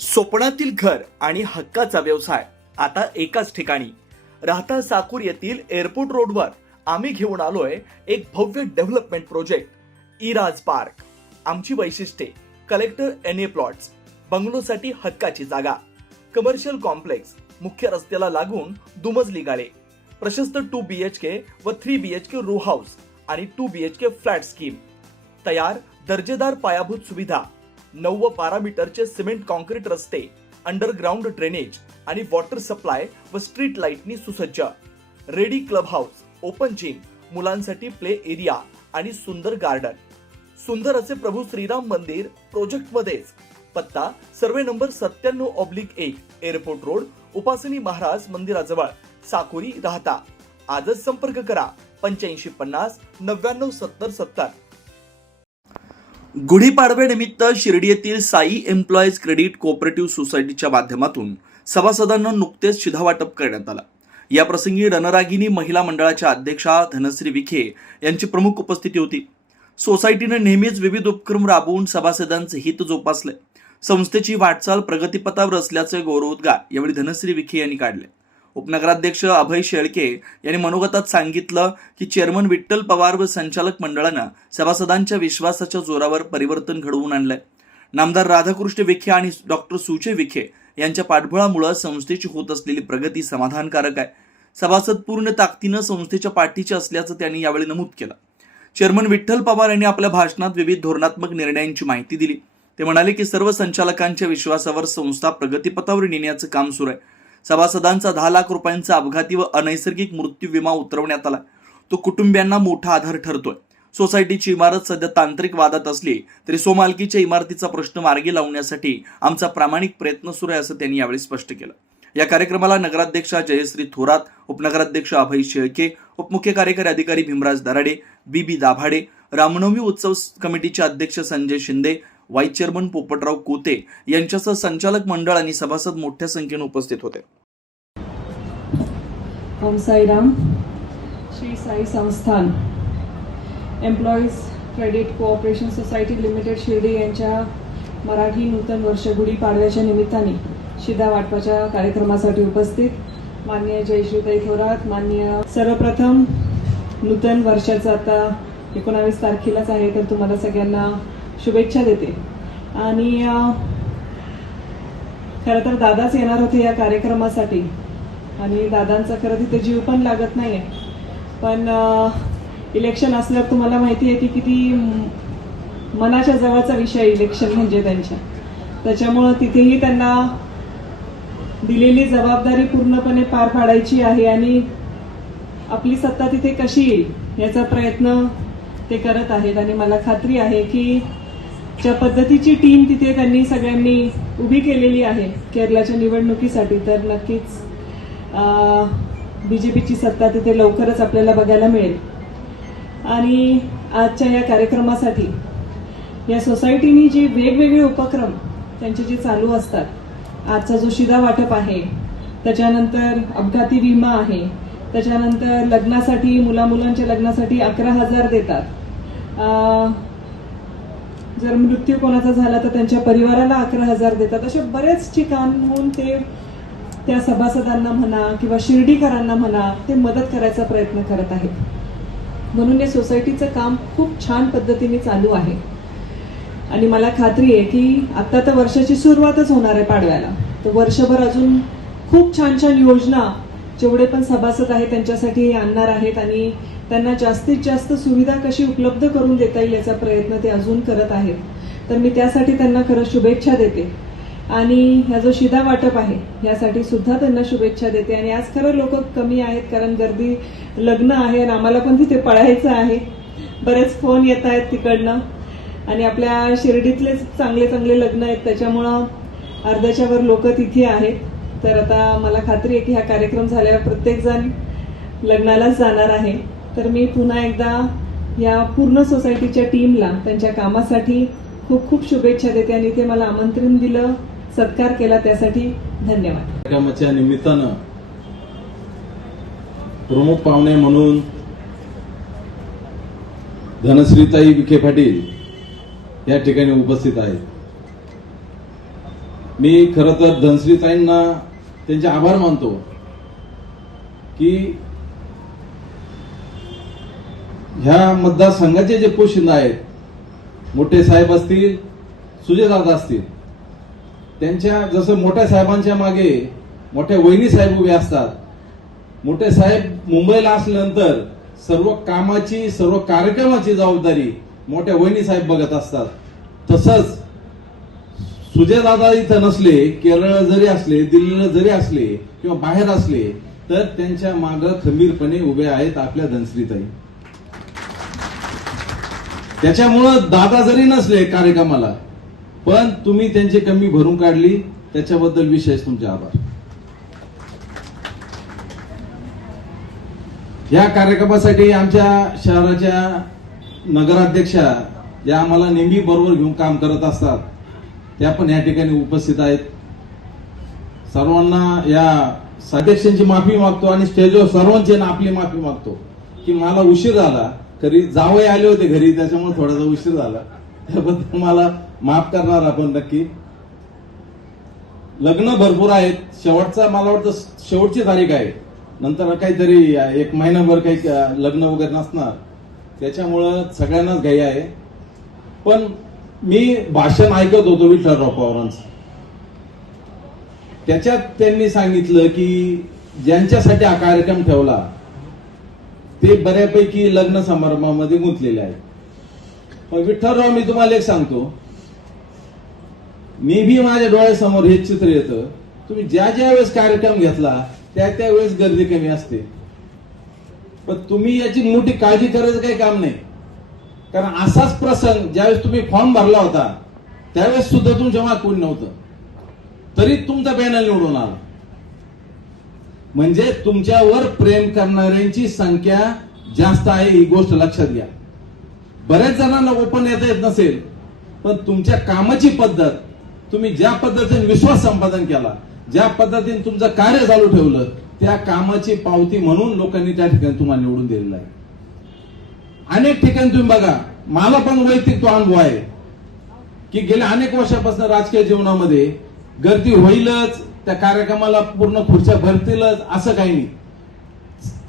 स्वप्नातील घर आणि हक्काचा व्यवसाय आता एकाच ठिकाणी. राहता साकूर येथील एअरपोर्ट रोडवर आम्ही घेऊन आलोय एक भव्य डेव्हलपमेंट प्रोजेक्ट इराज पार्क. आमची वैशिष्ट्ये: कलेक्टर NA प्लॉट्स, बंगलोसाठी हक्काची जागा, कमर्शियल कॉम्प्लेक्स, मुख्य रस्त्याला लागून दुमजली गाळे, प्रशस्त 2 BHK व 3 BHK रो हाऊस आणि 2 BHK फ्लॅट स्कीम. तयार दर्जेदार पायाभूत सुविधा, 9 व 12 मीटरचे सिमेंट कॉन्क्रीट रस्ते, अंडरग्राउंड ड्रेनेज आणि वॉटर सप्लाय व स्ट्रीट लाईटनी सुसज्ज. Ready club house, open gym, मुलांसाठी प्ले एरिया आणि सुंदर गार्डन. सुंदर असे प्रभू श्रीराम मंदिर प्रोजेक्ट मध्येच. पत्ता: सर्वे नंबर 97/1, एअरपोर्ट रोड, उपासनी महाराज मंदिराजवळ, साकुरी, राहता. आजच संपर्क करा 8550 99 70 70. गुढीपाडव्यानिमित्त शिर्डी येथील साई एम्प्लॉईज क्रेडिट कोऑपरेटिव्ह सोसायटीच्या माध्यमातून सभासदांना नुकतेच शिधावाटप करण्यात आलं. या प्रसंगी रणरागिनी महिला मंडळाच्या अध्यक्षा धनश्री विखे यांची प्रमुख उपस्थिती होती. सोसायटीने नेहमीच विविध उपक्रम राबवून सभासदांचे हित जोपासले. संस्थेची वाटचाल प्रगतीपथावर असल्याचे गौरवोद्गार यावेळी धनश्री विखे यांनी काढले. उपनगराध्यक्ष अभय शेळके यांनी मनोगतात सांगितलं की चेअरमन विठ्ठल पवार व संचालक मंडळानं सभासदांच्या विश्वासाच्या जोरावर परिवर्तन घडवून आणलंय. नामदार राधाकृष्ण विखे आणि डॉक्टर सुजय विखे यांच्या पाठबळामुळे संस्थेची होत असलेली प्रगती समाधानकारक आहे. सभासद पूर्ण ताकदीनं संस्थेच्या पाठीचे असल्याचं त्यांनी यावेळी नमूद केलं. चेअरमन विठ्ठल पवार यांनी आपल्या भाषणात विविध धोरणात्मक निर्णयांची माहिती दिली. ते म्हणाले की सर्व संचालकांच्या विश्वासावर संस्था प्रगतीपथावर नेण्याचं काम सुरू आहे. सभासदांचा 10 लाख रुपयांचा अपघाती व अनैसर्गिक मृत्यू विमा उतरवण्यात आला. तो कुटुंबियांना मोठा आधार ठरतोय. सोसायटीची इमारत सध्या तांत्रिक वादात असली तरी स्वमालकीच्या इमारतीचा प्रश्न मार्गी लावण्यासाठी आमचा प्रामाणिक प्रयत्न सुरू आहे, असं त्यांनी यावेळी स्पष्ट केलं. या कार्यक्रमाला नगराध्यक्षा जयश्री थोरात, उपनगराध्यक्ष अभय शेळके, उपमुख्य कार्यकारी अधिकारी भीमराज दराडे, BB दाभाडे, रामनवमी उत्सव कमिटीचे अध्यक्ष संजय शिंदे, वाईस चेअरमन पोपटराव कोते यांच्यासह संचालक मंडळ आणि सभासद मोठ्या संख्येने उपस्थित होते. ओम साईराम. श्री साई संस्थान employees credit cooperation society limited Shirdi यांच्या मराठी नूतन वर्ष गुढीपाडव्याच्या निमित्ताने शिधा वाटपाच्या कार्यक्रमासाठी उपस्थित माननीय जयश्रीताई थोरात, माननीय, सर्वप्रथम नूतन वर्षाचं आता 19 तारखेलाच आहे, तर तुम्हाला सगळ्यांना शुभेच्छा देते. आणि खरं तर दादाच येणार होते या कार्यक्रमासाठी आणि दादांचा खरं तिथे जीव पण लागत नाहीये, पण इलेक्शन असल्यावर तुम्हाला माहिती आहे की किती मनाच्या जवळचा विषय इलेक्शन म्हणजे त्यांच्या. त्याच्यामुळं तिथेही त्यांना दिलेली जबाबदारी पूर्णपणे पार पाडायची आहे आणि आपली सत्ता तिथे कशी येईल याचा प्रयत्न ते करत आहेत. आणि मला खात्री आहे की ज्या पद्धतीची टीम तिथे त्यांनी सगळ्यांनी उभी केलेली आहे केरळच्या निवडणुकीसाठी, तर नक्कीच BJPची सत्ता तिथे लवकरच आपल्याला बघायला मिळेल. आणि आजच्या या कार्यक्रमासाठी या सोसायटीनी जे वेगवेगळे उपक्रम त्यांचे जे चालू असतात, आजचा जो शिधा वाटप आहे, त्याच्यानंतर अपघाती विमा आहे, त्याच्यानंतर लग्नासाठी, मुलांच्या लग्नासाठी 11,000 देतात. जर मृत्यू कोणाचा झाला तर त्यांच्या परिवाराला 11,000 देतात. अशा बरेच ठिकाणहून ते त्या सभासदांना म्हणा किंवा शिर्डीकरांना म्हणा ते मदत करायचा प्रयत्न करत आहेत. म्हणून या सोसायटीचं काम खूप छान पद्धतीने चालू आहे आणि मला खात्री आहे की आता तर वर्षाची सुरुवातच होणार आहे पाडव्याला, तर वर्षभर अजून खूप छान छान योजना जेवढे पण सभासद आहेत त्यांच्यासाठी आणणार आहेत आणि त्यांना जास्तीत जास्त सुविधा कशी उपलब्ध करून देता येईल याचा प्रयत्न ते अजून करत आहेत. तर मी त्यासाठी त्यांना खरं शुभेच्छा देते आणि हा जो शिधा वाटप आहे यासाठी सुद्धा त्यांना शुभेच्छा देते. आणि आज खरं लोक कमी आहेत कारण गर्दी, लग्न आहे आणि आम्हाला पण तिथे पळायचं आहे. बरेच फोन येत आहेत तिकडनं आणि आपल्या शिर्डीतले चांगले चांगले लग्न आहेत, त्याच्यामुळं अर्ध्याच्या वर लोक तिथे आहेत. तर आता मला खात्री आहे की हा कार्यक्रम झाल्यावर प्रत्येक जण लग्नालाच जाणार आहे. तर मी पुन्हा एकदा या पूर्ण सोसायटीच्या टीमला त्यांच्या कामासाठी खूप खूप शुभेच्छा देते आणि ते मला आमंत्रण दिलं, सत्कार केला, त्यासाठी धन्यवाद. कार्यक्रमाच्या निमित्तानं प्रमुख पाहुणे म्हणून धनश्रीताई विखे पाटील या ठिकाणी उपस्थित आहेत. मी खरं तर धनश्रीताईंना त्यांचे आभार मानतो की ह्या मतदारसंघाचे जे पोशिंदा आहेत, मोठे साहेब असतील, सुजयदादा असतील, त्यांच्या जसं मोठ्या साहेबांच्या मागे मोठ्या वहिनी साहेब उभे असतात, मोठे साहेब मुंबईला असल्यानंतर सर्व कामाची सर्व कार्यक्रमाची जबाबदारी मोठ्या वहिनी साहेब बघत असतात, तसंच सुजयदादा इथं नसले, केरळ जरी असले, दिल्लीला जरी असले किंवा बाहेर असले तर त्यांच्या मागे खंबीरपणे उभे आहेत आपल्या धनश्रीताई. त्याच्यामुळं दादा जरी नसले कार्यक्रमाला पण तुम्ही त्यांची कमी भरून काढली, त्याच्याबद्दल विशेष तुमचे आभार. या कार्यक्रमासाठी आमच्या शहराच्या नगराध्यक्षा ज्या आम्हाला नेहमी बरोबर घेऊन काम करत असतात त्या पण या ठिकाणी उपस्थित आहेत. सर्वांना या अध्यक्षांची माफी मागतो आणि स्टेजवर सर्वांची आपली माफी मागतो की मला उशीर झाला. घरी जावई आले होते घरी, त्याच्यामुळे थोडासा उशीर झाला, त्याबद्दल मला माफ करणार आपण नक्की. लग्न भरपूर आहेत, शेवटचा मला वाटतं शेवटची तारीख आहे, नंतर काहीतरी एक महिनाभर काही लग्न वगैरे नसणार, त्याच्यामुळं सगळ्यांनाच घाई आहे. पण मी भाषण ऐकत होतो विठ्ठलराव पवारांचं, त्याच्यात त्यांनी सांगितलं की ज्यांच्यासाठी हा कार्यक्रम ठेवला ते बऱ्यापैकी लग्न समारंभामध्ये गुंतलेले आहेत. पण विठ्ठलराव, मी तुम्हाला एक सांगतो, मी बी माझ्या डोळ्यासमोर हे चित्र येतं. तुम्ही ज्या ज्या वेळेस कार्यक्रम घेतला त्या त्यावेळेस गर्दी कमी असते, पण तुम्ही याची मोठी काळजी करायचं काही काम नाही. कारण असाच प्रसंग ज्यावेळेस तुम्ही फॉर्म भरला होता त्यावेळेस सुद्धा तुमच्या मागे कोणी नव्हतं, तरी तुमचा पॅनल निवडून आला. म्हणजे तुमच्यावर प्रेम करणाऱ्यांची संख्या जास्त आहे, ही गोष्ट लक्षात घ्या. बऱ्याच जणांना ओपन येता येत नसेल, पण तुमच्या कामाची पद्धत, तुम्ही ज्या पद्धतीने विश्वास संपादन केला, ज्या पद्धतीने तुमचं कार्य चालू ठेवलं, त्या कामाची पावती म्हणून लोकांनी त्या ठिकाणी तुम्हाला निवडून दिलेलं आहे. अनेक ठिकाणी तुम्ही बघा, मला पण वैयक्तिक तो अनुभव आहे की गेल्या अनेक वर्षापासून राजकीय जीवनामध्ये गर्दी होईलच, त्या कार्यक्रमाला पूर्ण खुर्च्या भरतीलच असं काही नाही.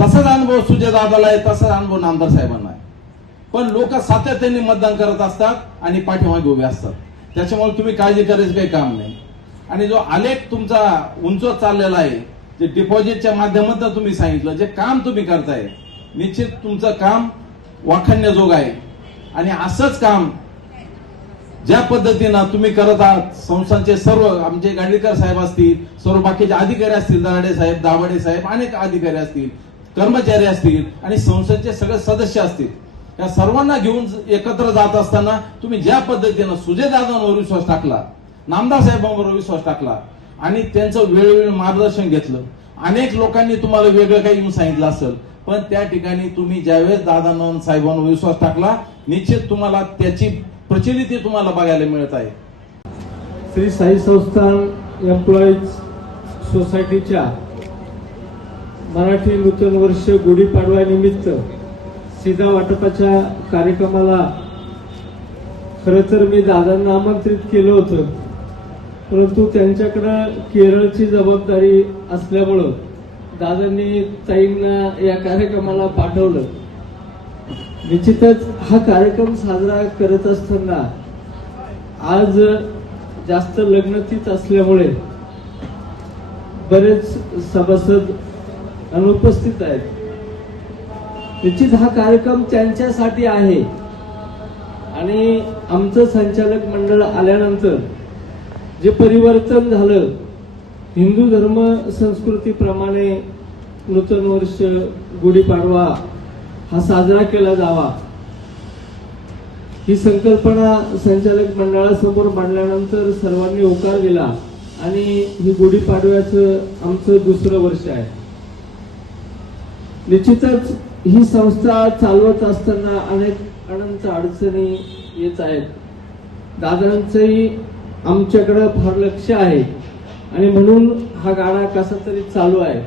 तसाच अनुभव सुजयदादाला आहे, तसाच अनुभव नामदार साहेबांना आहे. पण लोक सातत्याने मतदान करत असतात आणि पाठीमागे उभे असतात, त्याच्यामुळे तुम्ही काळजी करायचं काही काम नाही. आणि जो आलेख तुमचा उंचवत चाललेला आहे, जे डिपॉझिटच्या माध्यमातून तुम्ही सांगितलं, जे काम तुम्ही करताय, निश्चित तुमचं काम वाखाणण्याजोग आहे. आणि असंच काम ज्या पद्धतीनं तुम्ही करत आहात, संस्थांचे सर्व आमचे गाडीकर साहेब असतील, सर्व बाकीचे अधिकारी असतील, दराडे साहेब, दाभाडे साहेब, अनेक अधिकारी असतील, कर्मचारी असतील आणि संस्थेचे सगळे सदस्य असतील, या सर्वांना घेऊन एकत्र जात असताना तुम्ही ज्या पद्धतीनं सुजयदादांवर विश्वास टाकला, नामदार साहेबांवर विश्वास टाकला आणि त्यांचं वेळोवेळी मार्गदर्शन घेतलं. अनेक लोकांनी तुम्हाला वेगळं काही येऊन सांगितलं असेल, पण त्या ठिकाणी तुम्ही ज्यावेळेस दादांवर साहेबांवर विश्वास टाकला, निश्चित तुम्हाला त्याची प्रचिती तुम्हाला बघायला मिळत आहे. श्री साई संस्थान एम्प्लॉईज सोसायटीच्या मराठी नूतन वर्ष गुढीपाडव्यानिमित्त सीधा वाटपाच्या कार्यक्रमाला खरं तर मी दादांना आमंत्रित केलं होतं, परंतु त्यांच्याकडं केरळची जबाबदारी असल्यामुळं दादांनी ताईंना या कार्यक्रमाला पाठवलं. निश्चितच हा कार्यक्रम साजरा करत असताना आज जास्त लग्नतीत असल्यामुळे बरेच सभासद अनुपस्थित आहेत. निश्चित हा कार्यक्रम त्यांच्यासाठी आहे आणि आमचं संचालक मंडळ आल्यानंतर जे परिवर्तन झालं, हिंदू धर्म संस्कृतीप्रमाणे नूतन वर्ष गुढीपाडवा हा साजरा केला जावा, ही संकल्पना संचालक मंडळासमोर मांडल्यानंतर सर्वांनी होकार दिला आणि ही गुढीपाडव्याचं आमचं दुसरं वर्ष आहे. निश्चितच ही संस्था चालवत असताना अनेक अनंत अडचणी येत आहेत. दादांचंही आमच्याकडे फार लक्ष आहे आणि म्हणून हा गाडा कसा तरी चालू आहे.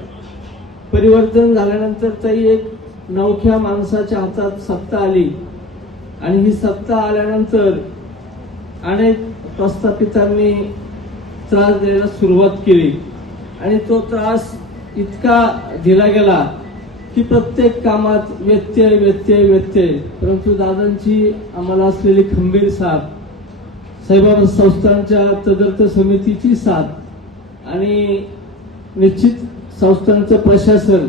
परिवर्तन झाल्यानंतर तरी एक नवख्या माणसाच्या हातात सत्ता आली आणि ही सत्ता आल्यानंतर अनेक प्रस्थापितांनी त्रास द्यायला सुरुवात केली आणि तो त्रास इतका दिला गेला की प्रत्येक कामात व्यत्यय व्यत्यय व्यत्यय. परंतु दादांची आम्हाला असलेली खंबीर साथ, साईबाबा संस्थांच्या तदर्थ समितीची साथ आणि निश्चित संस्थांचं प्रशासन,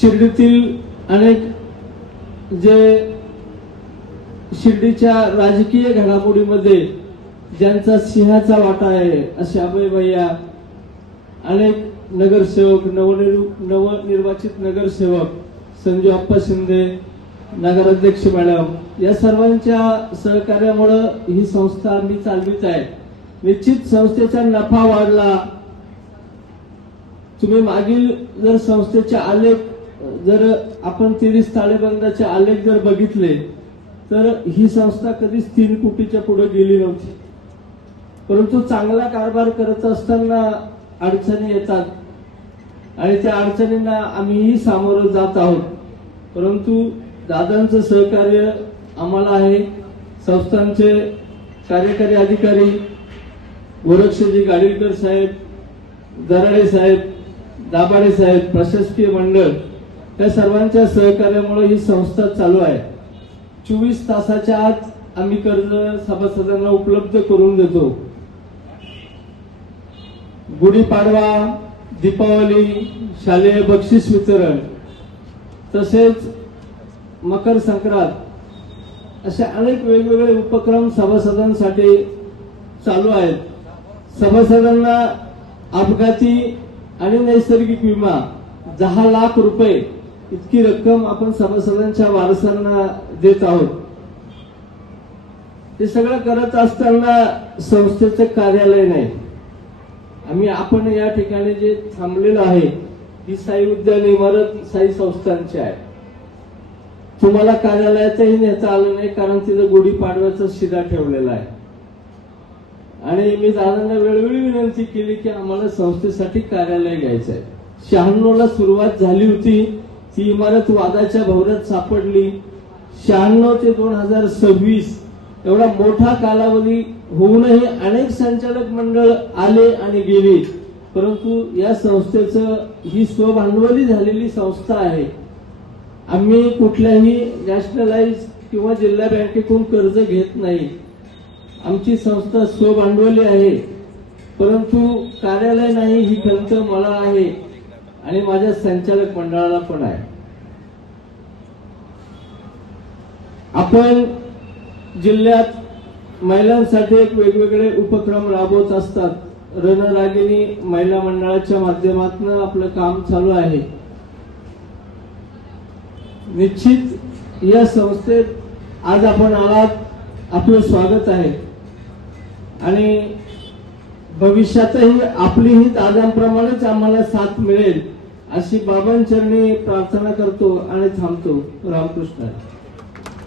शिर्डीतील अनेक जे शिर्डीच्या राजकीय घडामोडीमध्ये ज्यांचा सिंहाचा वाटा आहे असे अभय भैया, अनेक नगरसेवक, नवनिर्वाचित नगरसेवक, संजू अप्पा शिंदे, नगराध्यक्ष मॅडम, या सर्वांच्या सहकार्यामुळे ही संस्था आम्ही चालवित आहे. निश्चित संस्थेचा नफा वाढला. तुम्ही मागील जर संस्थेचे आलेख, जर आपण 30 ताळेबंदाचे आलेख जर बघितले तर ही संस्था कधीच 3 कोटीच्या पुढे गेली नव्हती. परंतु चांगला कारभार करत असताना अडचणी येतात आणि त्या अडचणींना आम्हीही सामोरं जात आहोत. परंतु दादांचं सहकार्य आम्हाला आहे. संस्थांचे कार्यकारी अधिकारी गोरक्षजी गाडीलकर साहेब, दराडे साहेब, दाभाडे साहेब, प्रशासकीय मंडळ या सर्वांच्या सहकार्यामुळे ही संस्था चालू आहे. 24 तासाच्या आत आम्ही कर्ज सभासदांना उपलब्ध करून देतो. गुढीपाडवा, दीपावली, शालेय बक्षीस वितरण, तसेच मकर संक्रांत असे अनेक वेगवेगळे उपक्रम सभासदांसाठी चालू आहेत. सभासदांना अपघाती आणि नैसर्गिक विमा 10 लाख रुपये इतकी रक्कम आपण सभासदांच्या वारसांना देत आहोत. हे सगळं करत असताना संस्थेचं कार्यालय नाही. आपण या ठिकाणी जे थांबलेलो आहे ही साई उद्यान इमारत साई संस्थांची आहे. तुम्हाला कार्यालयातही नेता आलं नाही कारण तिथं गुढीपाडव्याचा शिदा ठेवलेला आहे. आणि मी दादांना वेळोवेळी विनंती केली की आम्हाला संस्थेसाठी कार्यालय घ्यायचं आहे. 96 ला सुरुवात झाली होती. ती इमारत वादाच्या भोवऱ्यात सापडली. 96 ते 2026 एवढा मोठा कालावधी होऊनही अनेक संचालक मंडळ आले आणि गेली. परंतु या संस्थेचं ही स्वभांडवली झालेली संस्था आहे. आम्ही कुठल्याही नॅशनलाइज किंवा जिल्हा बँकेतून कर्ज घेत नाही. आमची संस्था स्वभांडवली आहे. परंतु कार्यालय नाही ही खंत मला आहे आणि माझ्या संचालक मंडळाला पण आहे. आपण जिल्ह्यात महिलांसाठी एक वेगवेगळे उपक्रम राबवत असतात. रणरागिणी महिला मंडळाच्या माध्यमातून आपलं काम चालू आहे. निश्चित या संस्थेत आज आपण आलात, आपलं स्वागत आहे आणि भविष्यातही आपली ही दादांप्रमाणेच आम्हाला साथ मिळेल अशी बाबांचरणी प्रार्थना करतो आणि थांबतो. रामकृष्ण.